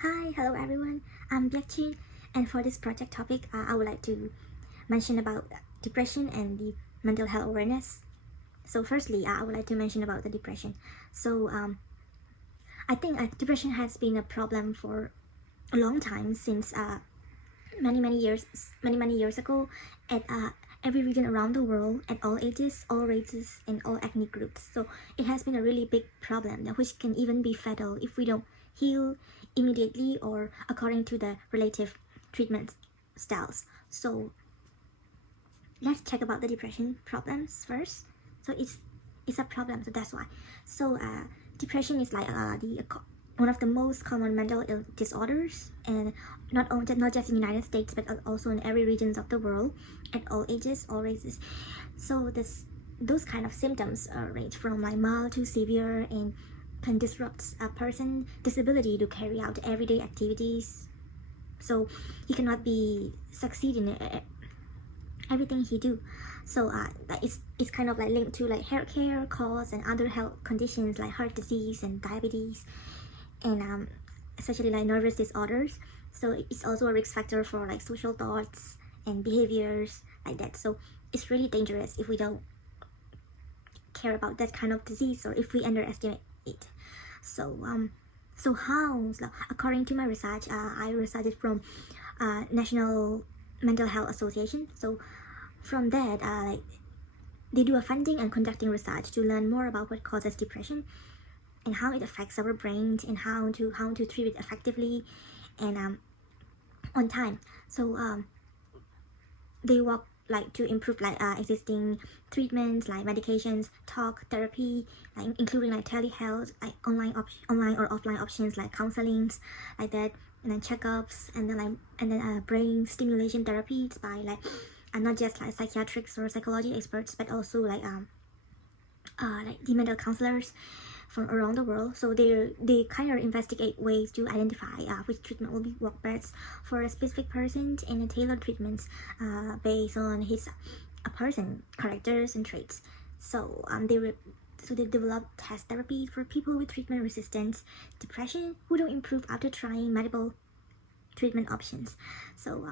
Hello everyone. I'm Biak, and for this project topic, I would like to mention about depression and the mental health awareness. So, firstly, I would like to mention about the depression. So, I think depression has been a problem for a long time since many years ago, at every region around the world, at all ages, all races, and all ethnic groups. So it has been a really big problem which can even be fatal if we don't heal immediately or according to the relative treatment styles. So let's check about the depression problems first. So it's a problem, so that's why. So depression is like one of the most common mental disorders, and not just in the United States but also in every regions of the world, at all ages, all races. So those kind of symptoms range from like mild to severe and can disrupt a person's disability to carry out everyday activities. So he cannot be succeeding in everything he do. So it's kind of like linked to like healthcare costs and other health conditions like heart disease and diabetes, and especially like nervous disorders. So it's also a risk factor for like social thoughts and behaviors like that. So it's really dangerous if we don't care about that kind of disease or if we underestimate it. So according to my research, I researched from National Mental Health Association. So from that, like they do a funding and conducting research to learn more about what causes depression and how it affects our brains and how to treat it effectively and on time. So they work like to improve like existing treatments like medications, talk therapy, like including like telehealth, like online or offline options like counselings like that, and then checkups, and then brain stimulation therapies by like not just like psychiatrists or psychology experts but also like the mental counselors from around the world. So they kind of investigate ways to identify which treatment will be work best for a specific person and tailor treatments based on his person characters and traits. So they develop test therapy for people with treatment resistant depression who don't improve after trying multiple treatment options. So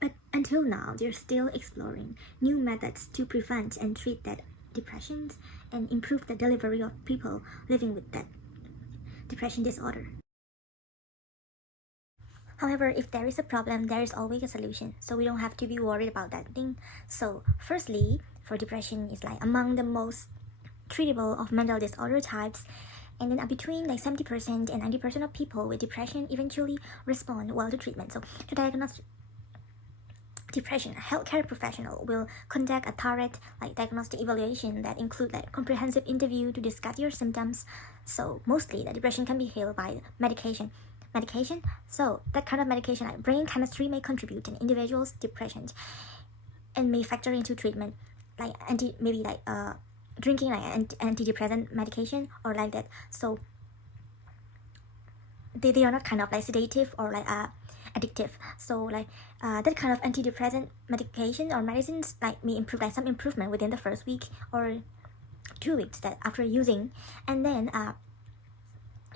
but until now, they're still exploring new methods to prevent and treat that depression and improve the delivery of people living with that depression disorder. However, if there is a problem, there is always a solution, so we don't have to be worried about that thing. So firstly, for depression is like among the most treatable of mental disorder types, and then between like 70% and 90% of people with depression eventually respond well to treatment. So to diagnose depression, a healthcare professional will conduct a thorough like diagnostic evaluation that include like comprehensive interview to discuss your symptoms. So mostly the depression can be healed by medication. So that kind of medication like brain chemistry may contribute to an individual's depression and may factor into treatment like drinking like antidepressant medication or like that. So they are not kind of like sedative or like addictive. So like that kind of antidepressant medication or medicines like may improve like some improvement within the first week or 2 weeks that after using, and then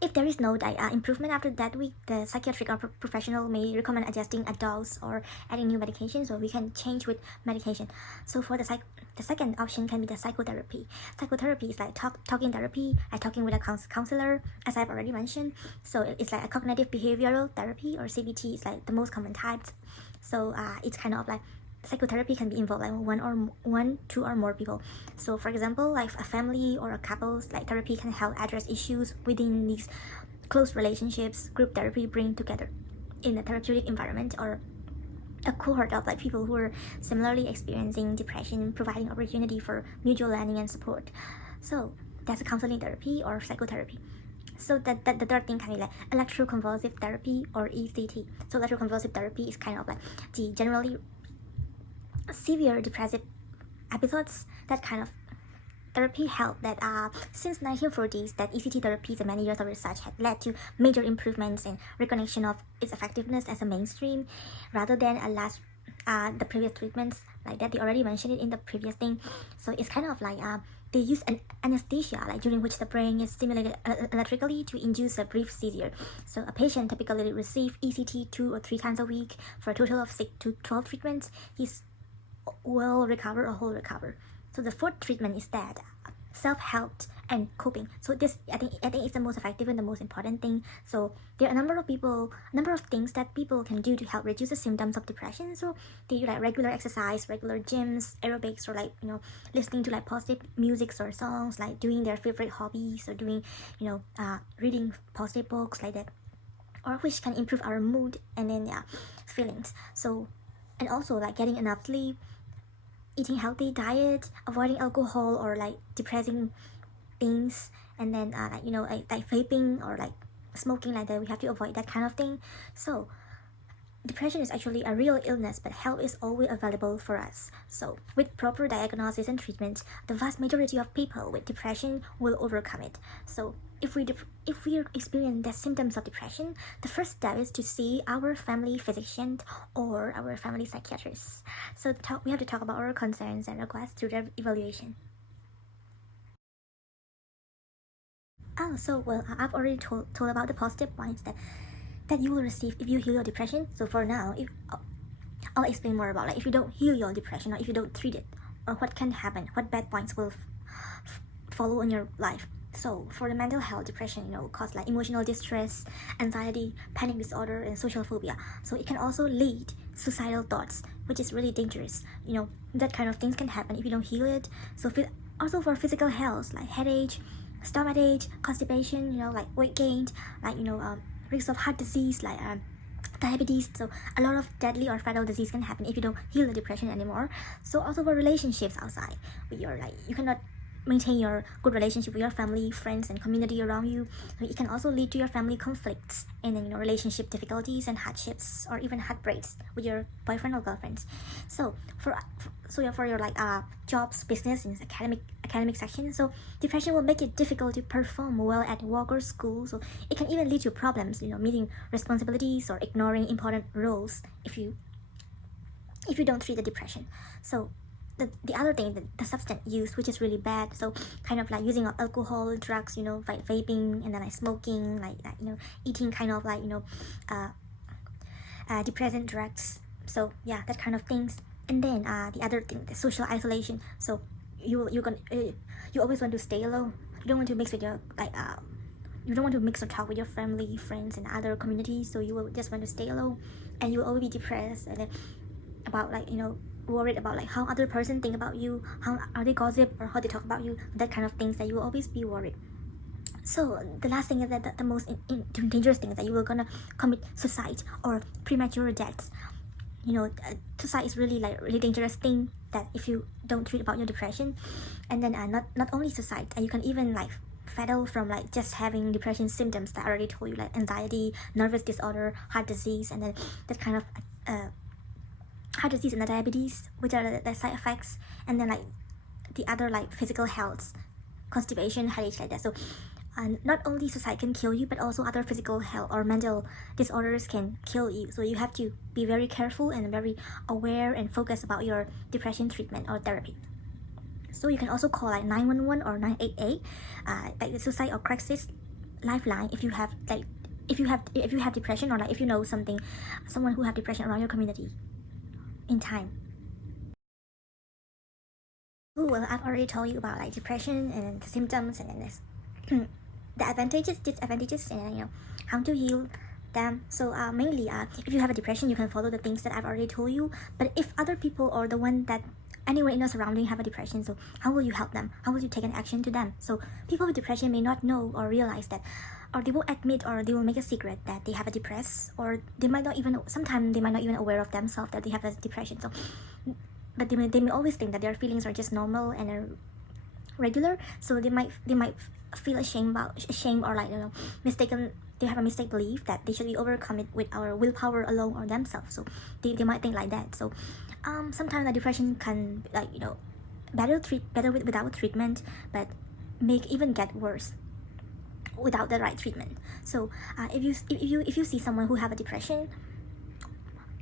if there is no improvement after that week, the psychiatric or professional may recommend adjusting a dose or adding new medication, so we can change with medication. So for the second option can be the psychotherapy. Psychotherapy is like talking therapy, like talking with a counselor, as I've already mentioned. So it's like a cognitive behavioral therapy, or CBT is like the most common types. So it's kind of like psychotherapy can be involved like one, two or more people. So for example, like a family or a couples, like therapy can help address issues within these close relationships. Group therapy bring together in a therapeutic environment or a cohort of like people who are similarly experiencing depression, providing opportunity for mutual learning and support. So that's a counseling therapy or psychotherapy. So that the third thing can be like electroconvulsive therapy or ECT. So electroconvulsive therapy is kind of like the generally severe depressive episodes. That kind of therapy help that since 1940s that ECT therapies and many years of research had led to major improvements in recognition of its effectiveness as a mainstream rather than the previous treatments like that. They already mentioned it in the previous thing. So it's kind of like they use an anesthesia, like during which the brain is stimulated electrically to induce a brief seizure. So a patient typically receive ECT 2 or 3 times a week for a total of 6 to 12 treatments. He's will recover or whole recover. So the fourth treatment is that self-help and coping. So this I think is the most effective and the most important thing. So there are a number of things that people can do to help reduce the symptoms of depression. So they do like regular exercise, regular gyms, aerobics, or like listening to like positive music or songs, like doing their favorite hobbies, or doing reading positive books like that, or which can improve our mood and then feelings. So, and also like getting enough sleep, eating healthy diet, avoiding alcohol or like depressing things, and then like vaping or like smoking like that. We have to avoid that kind of thing. So depression is actually a real illness, but help is always available for us. So with proper diagnosis and treatment, the vast majority of people with depression will overcome it. So if we experience the symptoms of depression, the first step is to see our family physician or our family psychiatrist. So we have to talk about our concerns and requests through their evaluation. I've already told about the positive points that you will receive if you heal your depression. So for now, I'll explain more about like if you don't heal your depression or if you don't treat it, or what can happen, what bad points will follow in your life. So for the mental health, depression, cause like emotional distress, anxiety, panic disorder, and social phobia. So it can also lead suicidal thoughts, which is really dangerous. That kind of things can happen if you don't heal it. So also for physical health, like headache, stomachache, constipation, like weight gain, like risk of heart disease, like diabetes. So a lot of deadly or fatal disease can happen if you don't heal the depression anymore. So also for relationships outside, you cannot maintain your good relationship with your family, friends, and community around you. So it can also lead to your family conflicts and then relationship difficulties and hardships, or even heartbreaks with your boyfriend or girlfriends. So for your jobs, business, and academic section, so depression will make it difficult to perform well at work or school. So it can even lead to problems, meeting responsibilities or ignoring important roles if you don't treat the depression. So the other thing, the substance use, which is really bad. So kind of like using of alcohol, drugs, like vaping, and then like smoking, like that, eating kind of like depressant drugs. So yeah, that kind of things. And then the other thing, the social isolation. So you always want to stay alone. You don't want to mix with your you don't want to mix or talk with your family, friends, and other communities. So you will just want to stay alone, and you will always be depressed and then about worried about like how other person think about you, how are they gossip or how they talk about you, that kind of things, that you will always be worried. So the last thing is that the most dangerous thing is that you will gonna commit suicide or premature deaths. Suicide is really dangerous thing, that if you don't treat about your depression. And then not only suicide, and you can even like fatal from like just having depression symptoms that I already told you, like anxiety, nervous disorder, heart disease, and then that kind of heart disease and the diabetes, which are the side effects. And then like the other like physical health, constipation, headache, like that. So not only suicide can kill you, but also other physical health or mental disorders can kill you. So you have to be very careful and very aware and focus about your depression treatment or therapy. So you can also call like 911 or 988, like the suicide or crisis lifeline, if you have depression, or like if you know someone who have depression around your community in time. Well, I've already told you about like depression and the symptoms, and then this the advantages, disadvantages, and how to heal them. So mainly if you have a depression, you can follow the things that I've already told you. But if other people or the one that anyone in your surrounding have a depression, so how will you help them? How will you take an action to them? So people with depression may not know or realize that, or they will admit, or they will make a secret that they have a depressed, or they might not even, sometimes they might not even aware of themselves that they have a depression. So but they may always think that their feelings are just normal and are regular. So they might feel ashamed or like mistaken. They have a mistake belief that they should be overcome it with our willpower alone or themselves. So they might think like that. So sometimes the depression can better without treatment, but make even get worse without the right treatment. So if you see someone who have a depression,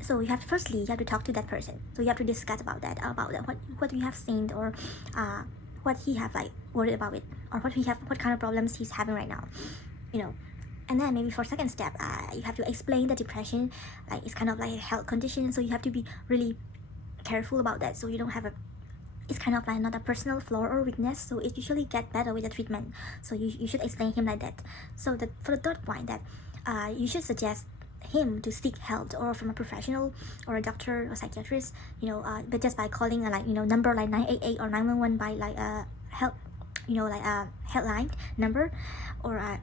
so you have to talk to that person. So you have to discuss about that what you have seen, or what he have like worried about it, or what kind of problems he's having right now, you know. And then maybe for second step, you have to explain the depression, like it's kind of like a health condition, so you have to be really careful about that, so you don't have a, it's kind of like not a personal flaw or weakness, so it usually get better with the treatment. So you should explain him like that. So for the third point, that you should suggest him to seek help or from a professional or a doctor or psychiatrist, you know, but just by calling a, like, you know, number like 988 or 911 by like a help, you know, like a helpline number, or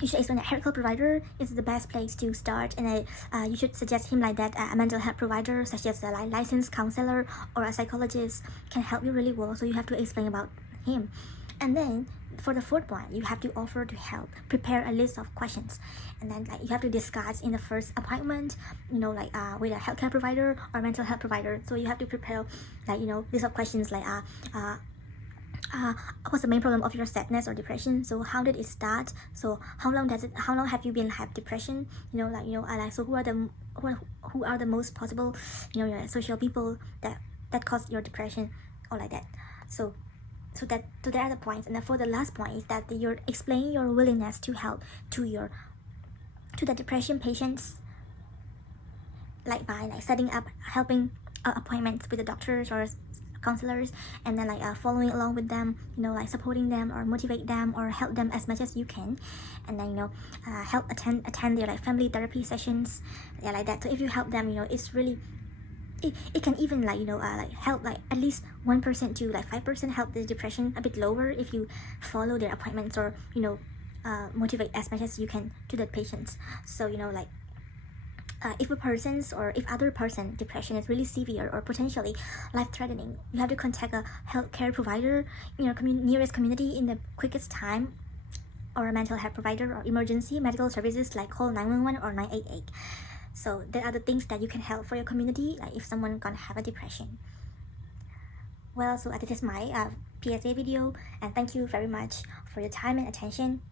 you should explain that healthcare provider is the best place to start, and you should suggest him like that a mental health provider such as a like licensed counselor or a psychologist can help you really well. So you have to explain about him. And then for the fourth point, you have to offer to help prepare a list of questions, and then like you have to discuss in the first appointment, you know, like with a healthcare provider or mental health provider. So you have to prepare like, you know, list of questions like what's the main problem of your sadness or depression? So how did it start? So how long have you been have depression? You know, like, you know, like, so who are the most possible, you know, your social people that cause your depression, or like that. So that are the points. And then for the last point is that you're explaining your willingness to help to the depression patients, like by like setting up helping appointments with the doctors or counselors, and then like following along with them, you know, like supporting them or motivate them or help them as much as you can, and then, you know, help attend their like family therapy sessions, yeah, like that. So if you help them, you know, it's really it can even like, you know, like help like at least 1% to like 5% help the depression a bit lower if you follow their appointments, or, you know, motivate as much as you can to the patients. So, you know, like if other person depression is really severe or potentially life-threatening, you have to contact a healthcare provider in your nearest community in the quickest time, or a mental health provider or emergency medical services, like call 911 or 988. So there are the things that you can help for your community, like if someone gonna have a depression. Well, so this is my PSA video, and thank you very much for your time and attention.